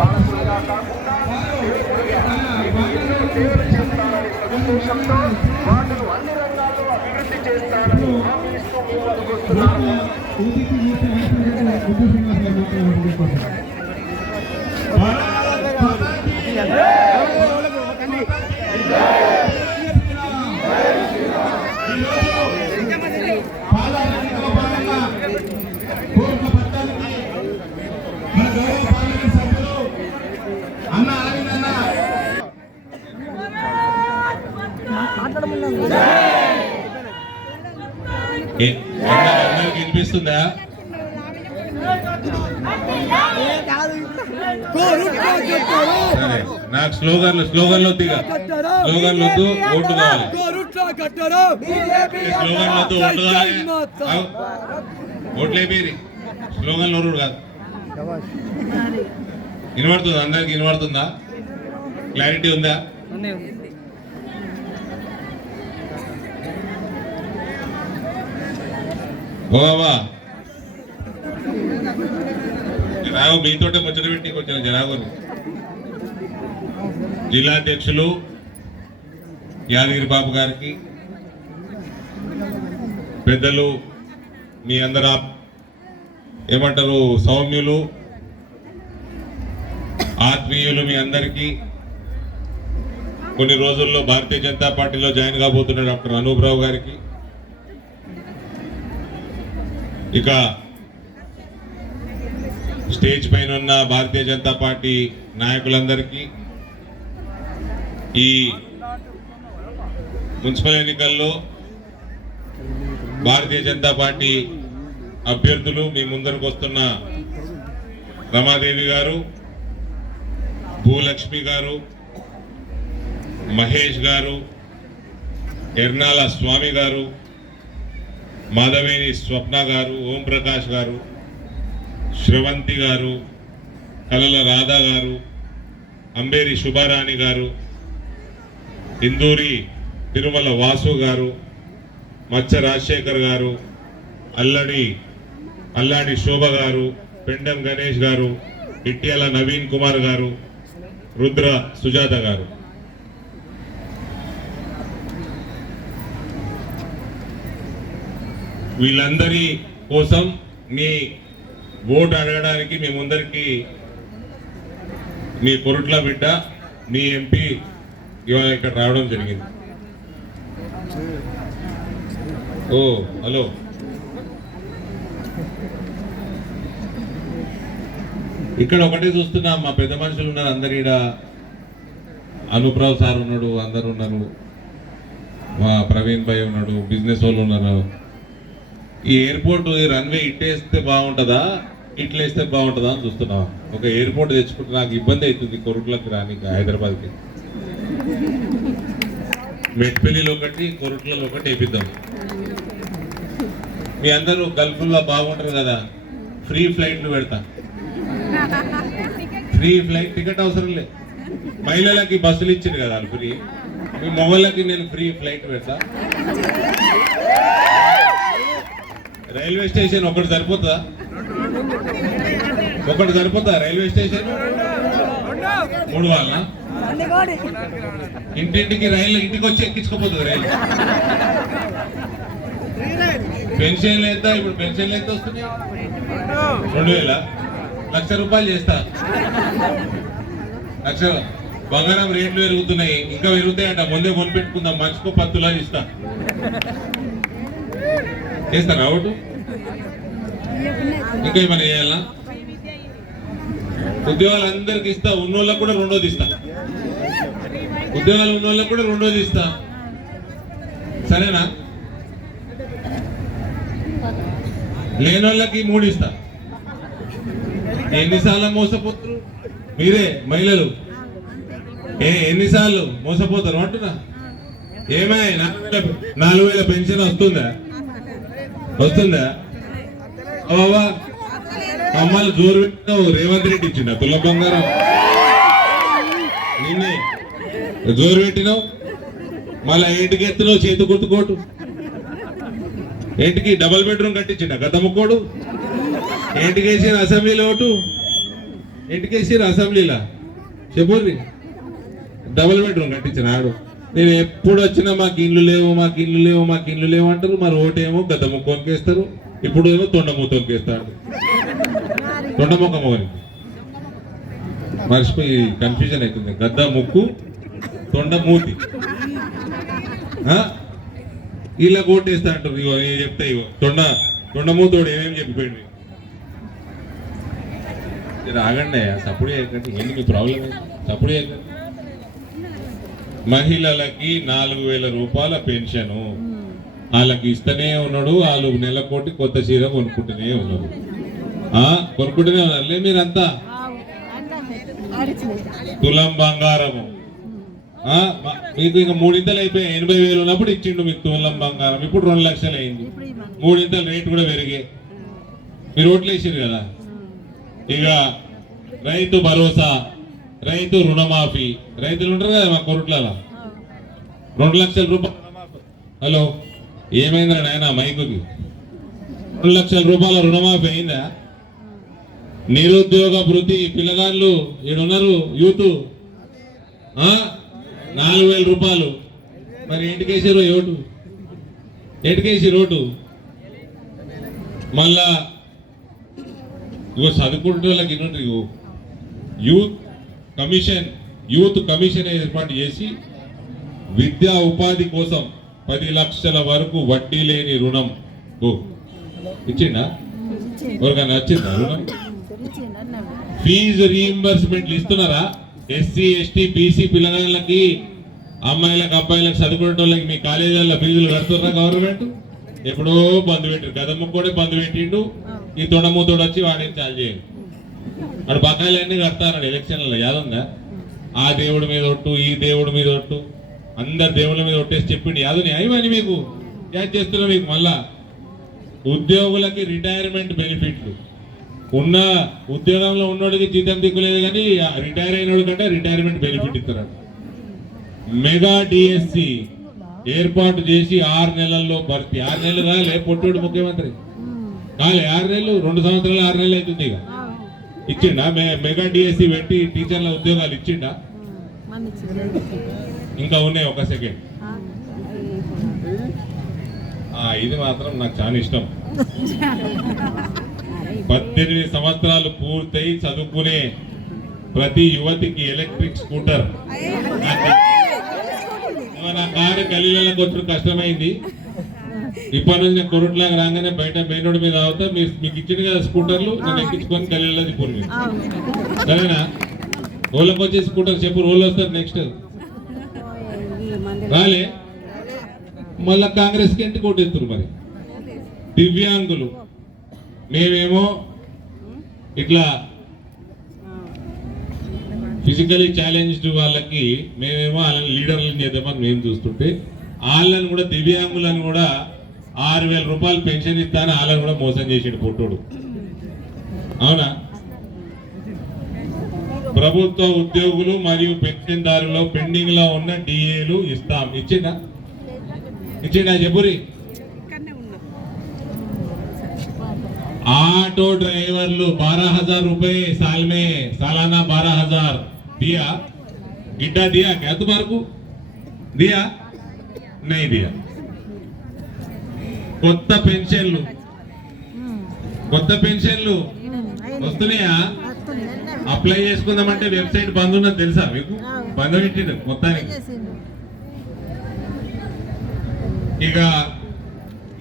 పాలకులుగా కాకుండా దేవుడిగా మీకు ఎన్నో సేవలు చేస్తారని సంతోషంతో వాటిని అన్ని రంగాల్లో అభివృద్ధి చేస్తారని హామీ ఇస్తూ మేము అనుకుంటున్నాము. వినిపిస్తుందా? నాకు స్లోగన్లు వద్దు, స్లోగన్లు వద్దు, ఓటు కావాలి. స్లోగన్లు వద్దు, ఓటు కావాలి. ఓట్లేపేరి స్లోగన్లు ఓటు కాదు. వినబడుతుందా? అందరికి వినబడుతుందా? క్లారిటీ ఉందా? ఓ బాబా జనాగు మీతోటే ముచ్చట పెట్టి కొంచెం జనాగుని జిల్లా అధ్యక్షులు యాదగిరి బాబు గారికి, పెద్దలు మీ అందరూ ఏమంటారు సౌమ్యులు ఆత్మీయులు మీ అందరికీ, కొన్ని రోజుల్లో భారతీయ జనతా పార్టీలో జాయిన్ కాబోతున్న డాక్టర్ అనూప్రావు గారికి, ఇక స్టేజ్ పైన ఉన్న భారతీయ జనతా పార్టీ నాయకులందరికీ, ఈ మున్సిపల్ ఎన్నికల్లో భారతీయ జనతా పార్టీ అభ్యర్థులు మీ ముందరకు వస్తున్న రమాదేవి గారు, భూలక్ష్మి గారు, మహేష్ గారు, ఎర్నాల స్వామి గారు, మాధవేని స్వప్న గారు, ఓం ప్రకాష్ గారు, శ్రవంతి గారు, కలల రాధా గారు, అంబేరి శుభారాణి గారు, ఇందూరి తిరుమల వాసు గారు, మచ్చ రాజశేఖర్ గారు, అల్లాడి శోభ గారు, పెండం గణేష్ గారు, ఇట్యాల నవీన్ కుమార్ గారు, రుద్ర సుజాత గారు. వీళ్ళందరి కోసం మీ ఓటు అడగడానికి మీ ముందరికి మీ కొరుట్ల బిడ్డ మీ ఎంపీ ఇవాళ ఇక్కడ రావడం జరిగింది. ఓ హలో, ఇక్కడ ఒకటే చూస్తున్నా, మా పెద్ద మనుషులు ఉన్నారు అందరు. ఈడ అనుప్రావ్ సార్ ఉన్నాడు, అందరు ఉన్నారు, మా ప్రవీణ్ భాయ్ ఉన్నాడు, బిజినెస్ వాళ్ళు ఉన్నారు. ఈ ఎయిర్పోర్ట్ రన్వే ఇట్టేస్తే బాగుంటుందా ఇట్లేస్తే బాగుంటుందా అని చూస్తున్నా. ఒక ఎయిర్పోర్ట్ తెచ్చుకుంటే నాకు ఇబ్బంది అవుతుంది కొరుట్లకు రానికి, హైదరాబాద్కి. మెట్పల్లిలో ఒకటి, కొరుట్లలో ఒకటి వేపిద్దాం. మీ అందరూ గల్ఫ్లో బాగుంటారు కదా, ఫ్రీ ఫ్లైట్లు పెడతా. ఫ్రీ ఫ్లైట్ టికెట్ అవసరం లేదు. మహిళలకి బస్సులు ఇచ్చింది కదా ఫ్రీ, మీ మొగళ్ళకి నేను ఫ్రీ ఫ్లైట్ పెడతా. రైల్వే స్టేషన్ ఒకటి సరిపోతుందా? రైల్వే స్టేషన్ 3 వాళ్ళ ఇంటింటికి రైలు, ఇంటికి వచ్చి ఎక్కించుకోపోతుంది రైలు. పెన్షన్లు ఎంత? ఇప్పుడు పెన్షన్లు ఎంత వస్తున్నాయి? 2000, 1,00,000 రూపాయలు చేస్తా. 1,00,000. బంగారం రేట్లు పెరుగుతున్నాయి, ఇంకా పెరుగుతాయట. ముందే కొనిపెట్టుకుందాం, మనిషికో 10 తులాలు ఇస్తా. చేస్తారా ఓటు? ఇంకా ఏమైనా చేయాలా? ఉద్యోగాలు అందరికి ఇస్తా, ఉన్నోళ్ళకి కూడా 2వ ఇస్తా. ఉద్యోగాలు ఉన్నోళ్ళకి కూడా 2వ ఇస్తా. సరేనా? లేనోళ్ళకి 3 ఇస్తా. ఎన్నిసార్లు మోసపోతారు మీరే మహిళలు? ఎన్నిసార్లు మోసపోతారు అంటున్నా. ఏమై 4,000 పెన్షన్ వస్తుందా? బాబా అమ్మాయిలు జోరు పెట్టినావు. రేవంత్ రెడ్డి ఇచ్చిండ తుల బంగారం, నిన్నే జోరు పెట్టినావు. మళ్ళా ఏంటికి ఎత్తున్నావు చేతి గుర్తుకోటు? ఏంటికి డబల్ బెడ్రూమ్ కట్టించిండ గత ముక్కోడు? ఏంటికి వేసిన అసెంబ్లీలో ఓటు? ఎటుకేసారు అసెంబ్లీలా చెప్పుర్రి డబుల్ బెడ్రూమ్ కట్టించిన ఆడు నేను ఎప్పుడు వచ్చినా మాకు ఇల్లు లేవు మాకు ఇల్లు లేవు మాకు ఇల్లు లేవు అంటారు మరి ఓటేమో గద్ద ముక్కొనికేస్తారు ఇప్పుడు ఏమో తొండ మూతొనికేస్తాడు తొండ ముఖమోని మర్చిపోయి కన్ఫ్యూజన్ అవుతుంది గద్ద ముక్కు తొండ మూతి ఇలా ఓటేస్తా అంటారు ఇగో నేను చెప్తా ఇగో తొండ మూతోడు ఏమేమి చెప్పిపోయింది ఆగండి సప్పుడు చేయకండి ఏంటి మీ ప్రాబ్లం సప్పుడు చేయకండి మహిళలకి 4,000 రూపాయల పెన్షను వాళ్ళకి ఇస్తూనే ఉన్నాడు వాళ్ళు నెలకోటి కొత్త చీర కొనుక్కుంటూనే ఉన్నారు కొనుక్కుంటూనే ఉన్నారు మీరంతా తులం బంగారము మీకు ఇంకా 3 ఇంతలు అయిపోయాయి 80,000 ఉన్నప్పుడు ఇచ్చిండు మీకు తులం బంగారం ఇప్పుడు 2 లక్షలు అయింది 3 ఇంతలు రేటు కూడా పెరిగాయి మీరు ఓట్లు వేసారు కదా ఇక రైతు భరోసా రైతు రుణమాఫీ రైతులు ఉంటారు కదా మా కొరుట్లలో 2 లక్షల రూపాయలు హలో ఏమైందిరా నాయన మైకుకి 2 లక్షల రూపాయల రుణమాఫీ అయిందా నిరుద్యోగ భృతి పిల్లగాళ్ళు ఈడున్నారు యూత్ 4,000 రూపాయలు మరి ఇంటికేసారు ఎటుకేసి రోడ్డు మళ్ళా ఇగో చదువుకుంటే వాళ్ళకి ఇన్నంటారు ఇగో యూత్ కమిషన్ ఏర్పాటు చేసి విద్యా ఉపాధి కోసం 10 లక్షల వరకు వడ్డీ లేని రుణం ఇచ్చిండా ఎవరికైనా వచ్చిందా రుణం ఫీజు రీయింబర్స్మెంట్లు ఇస్తున్నారా ఎస్సీ ఎస్టీ బీసీ పిల్లగాళ్ళకి అమ్మాయిలకు అబ్బాయిలకు చదువుకునే వాళ్ళకి మీ కాలేజీల్లో ఫీజులు కడుతున్నారా గవర్నమెంట్ ఎప్పుడో బంద్ పెట్టారు గదమ్మ కూడా బంద్ పెట్టిండు ఈ తొడమూతోడు వచ్చి వాడిని చాలు చేయండి వాడు బకాయిలన్నీ కడతాడు ఎలక్షన్లలో యాదుందా ఆ దేవుడి మీద ఒట్టు ఈ దేవుడి మీద ఒట్టు అందరు దేవుళ్ళ మీద ఒట్టేసి చెప్పిండు యాదు న్యాయమని మీకు యాడ్ చేస్తున్నా మీకు మళ్ళా ఉద్యోగులకి రిటైర్మెంట్ బెనిఫిట్లు ఉన్న ఉద్యోగంలో ఉన్నోడికి జీతం దిక్కులేదు కానీ రిటైర్ అయినోడి కంటే రిటైర్మెంట్ బెనిఫిట్ ఇస్తారు మెగా డిఎస్సి ఏర్పాటు చేసి 6 నెలల్లో భర్తీ 6 నెలలు కాలే పొట్టుడు ముఖ్యమంత్రి కాలే 6 నెలలు 2 సంవత్సరాలు 6 నెలలు అవుతుంది ఇక ఇచ్చిండా మెగా డిఎస్సి పెట్టి టీచర్ల ఉద్యోగాలు ఇచ్చిండా ఇంకా ఉన్నాయి ఒక సెకండ్ ఇది మాత్రం నాకు చాలా ఇష్టం 18 సంవత్సరాలు పూర్తయి చదువుకునే ప్రతి యువతికి ఎలక్ట్రిక్ స్కూటర్ నా కారు గలీలకు వచ్చి కష్టమైంది ఇప్పటి నుంచి కొరుట్లాగా రాగానే బయట మెయిన్ రోడ్ మీద అవుతా మీకు ఇచ్చింది కదా స్కూటర్లు నేను ఎక్కించుకొని గలీలో దిప్పుడు సరేనా రోళ్ళకి వచ్చే స్కూటర్ చెప్పు రోళ్ళు వస్తారు నెక్స్ట్ రాలే మళ్ళా కాంగ్రెస్కి ఇంటికి కొట్టేస్తారు మరి దివ్యాంగులు మేమేమో ఇట్లా ఫిజికలీ ఛాలెంజ్డ్ వాళ్ళకి మేమేమో వాళ్ళని లీడర్లను చేద్దామని మేము చూస్తుంటే వాళ్ళని కూడా దివ్యాంగులను కూడా 6,000 రూపాయలు పెన్షన్ ఇస్తాను వాళ్ళని కూడా మోసం చేసాడు పొట్టోడు అవునా ప్రభుత్వ ఉద్యోగులు మరియు పెన్షన్దారులు పెండింగ్ లో ఉన్న డిఏలు ఇస్తాం ఇచ్చిండా చెప్పురి ऑटो ड्राइवर 12,000 रुपए साल में सालाना 12,000 दिया गिड्डा दिया क्या तुम्हारे को दिया नहीं दिया కొత్త పెన్షన్లు వస్తున్నాయా అప్లై చేసుకుందామంటే వెబ్సైట్ బంద్ ఉన్నది తెలుసా మీకు బంద్ పెట్టిండు మొత్తానికి ఇక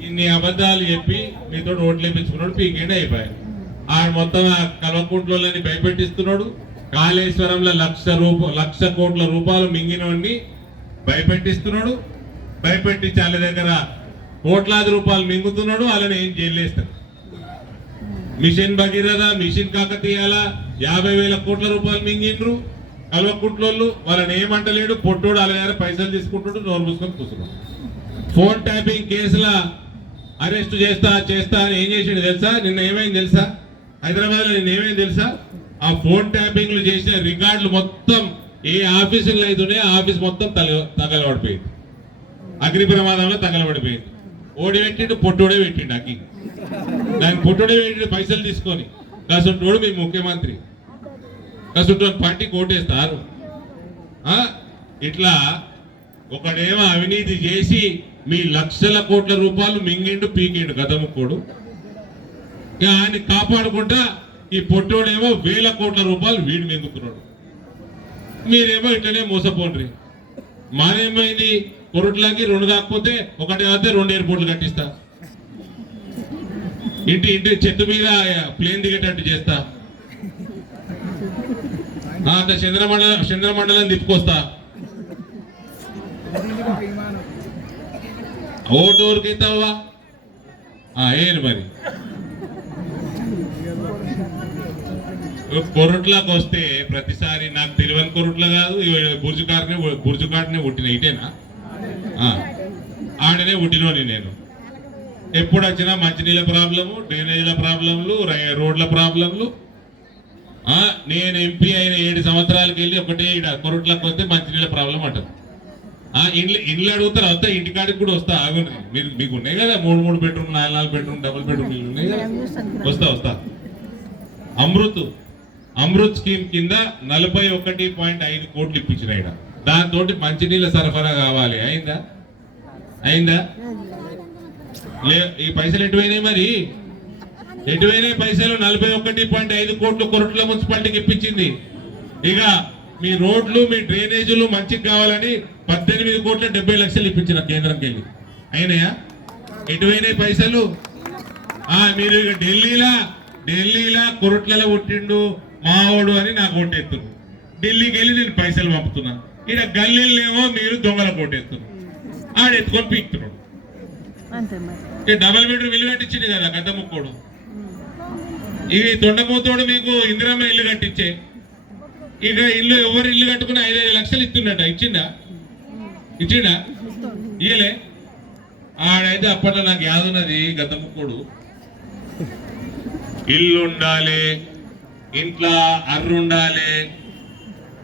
ఇన్ని అబద్ధాలు చెప్పి మీతో ఓట్లు వేయించుకున్నాడు పీకేండి అయిపోయాయి ఆయన మొత్తం కల్వకుంట్లోని భయపెట్టిస్తున్నాడు కాళేశ్వరంలో 1,00,00,000 కోట్ల రూపాయలు మింగినోడిని భయపెట్టిస్తున్నాడు భయపెట్టించి వాళ్ళ దగ్గర కోట్లాది రూపాయలు మింగుతున్నాడు వాళ్ళని ఏం జైలేస్తారు మిషన్ భగీరథ మిషన్ కాకతీయాల 50,000 కోట్ల రూపాయలు మింగిండ్రు కల్వకుంట్లోళ్ళు వాళ్ళని ఏమంటలేడు పొట్టోడు వాళ్ళ దగ్గర పైసలు తీసుకుంటాడు నోరు మూసుకొని కూర్చున్నాడు ఫోన్ ట్యాపింగ్ కేసుల అరెస్ట్ చేస్తా అని ఏం చేసాడు తెలుసా నిన్న ఏమైంది తెలుసా హైదరాబాద్ లో నిన్న ఏమైంది తెలుసా ఆ ఫోన్ ట్యాపింగ్లు చేసిన రికార్డులు మొత్తం ఏ ఆఫీసులు అయితే ఆఫీస్ మొత్తం తగలబడిపోయింది అగ్ని ప్రమాదంలో తగలబడిపోయింది ఓడి పెట్టిండు పొట్టోడే పెట్టిండు అగ్గి దానికి పొట్టోడే పెట్టిండు పైసలు తీసుకొని కాసంటోడు మీ ముఖ్యమంత్రి కసుంటి పార్టీకి ఓటేస్తారు. ఇట్లా ఒకడేమో అవినీతి చేసి మీ లక్షల కోట్ల రూపాయలు మింగిండు పీకిండు గదముక్కోడు. ఆయన కాపాడుకుంటా ఈ పొట్టోడేమో వేల కోట్ల రూపాయలు వీడు మింగుతున్నాడు. మీరేమో ఇట్లనే మోసపోండ్రి. మానేమైంది, కొరట్లకి 2 కాకపోతే ఒకటి అయితే 2 ఎయిర్పోర్ట్లు కట్టిస్తా, ఇంటి చెట్టు మీద ప్లేన్ దిగేటట్టు చేస్తా, చంద్రమండలం తిప్పుకొస్తా. ఓటు ఊరికి ఇస్తావా? ఏంటి మరి కొరట్లకు వస్తే ప్రతిసారి నాకు తెలియని కొరట్ల కాదు, బుర్జుకాటనే పుట్టిన ఇటేనా? ఆడనే పుట్టినోని నేను. ఎప్పుడు వచ్చినా మంచినీళ్ళ ప్రాబ్లము, డ్రైనేజీల ప్రాబ్లంలు, రోడ్ల ప్రాబ్లంలు. నేను ఎంపీ అయిన 7 సంవత్సరాలకి వెళ్ళి ఒకటే కొరట్లకు వస్తే మంచినీళ్ళ ప్రాబ్లం అంటారు. ఇండ్లు అడుగుతారు, వస్తా ఇంటికాడికి కూడా వస్తా. ఆగుండి, మీకు ఉన్నాయి కదా 3 బెడ్రూమ్, 4 బెడ్రూమ్, డబుల్ బెడ్రూమ్ ఇల్లు ఉన్నాయి కదా, వస్తా. అమృత్ స్కీమ్ కింద 41.5 కోట్లు ఇప్పించిన ఇక్కడ. దాంతో మంచినీళ్ళ సరఫరా కావాలి. అయిందా? ఈ పైసలు ఎటువైనాయి మరి? ఎటువైనాయి పైసలు? 41.5 కోట్లు కొరట్ల మున్సిపాలిటీకి ఇప్పించింది. ఇక మీ రోడ్లు, మీ డ్రైనేజీలు మంచిగా కావాలని 18 కోట్ల 70 లక్షలు ఇప్పించిన కేంద్రంకి వెళ్ళి. అయినాయా? ఎటువైనాయి పైసలు? మీరు ఇక ఢిల్లీలా కొరట్లలో పుట్టిండు మావోడు అని నాకు ఓటేస్తున్నారు. ఢిల్లీకి వెళ్ళి నేను పైసలు పంపుతున్నా. ఇక్కడ గల్లీలేమో మీరు దొంగల కోటేస్తున్నారు. ఆడెత్తుకొని పీక్తున్నాడు. డబల్ బెడ్రూమ్ ఇల్లు కట్టించింది కదా గద్దముక్కోడు. ఇవి తొండమూతోడు మీకు ఇందిరమ్మ ఇల్లు కట్టించే. ఇక ఎవరు ఇల్లు కట్టుకుని 5-5 లక్షలు ఇస్తున్నట. ఇచ్చిండా? ఇయ్యలే. ఆడైతే అప్పట్లో నాకు యాదున్నది గద్దముక్కోడు. ఇల్లు ఉండాలి, ఇంట్లో అర్రు ఉండాలి,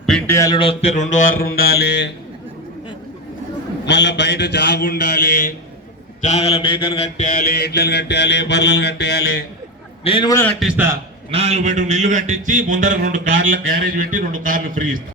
బిడ్డి అల్లుడు వస్తే 2 అర్రు ఉండాలి, మళ్ళా బయట జాగు ఉండాలి, జాగల మేకను కట్టేయాలి, ఎడ్లను కట్టేయాలి, బర్రెలను కట్టేయాలి. నేను కూడా కట్టిస్తా. 4 బెడ్రూమ్ ఇల్లు కట్టించి ముందర 2 కార్ల గ్యారేజ్ పెట్టి 2 కార్లు ఫ్రీ ఇస్తా.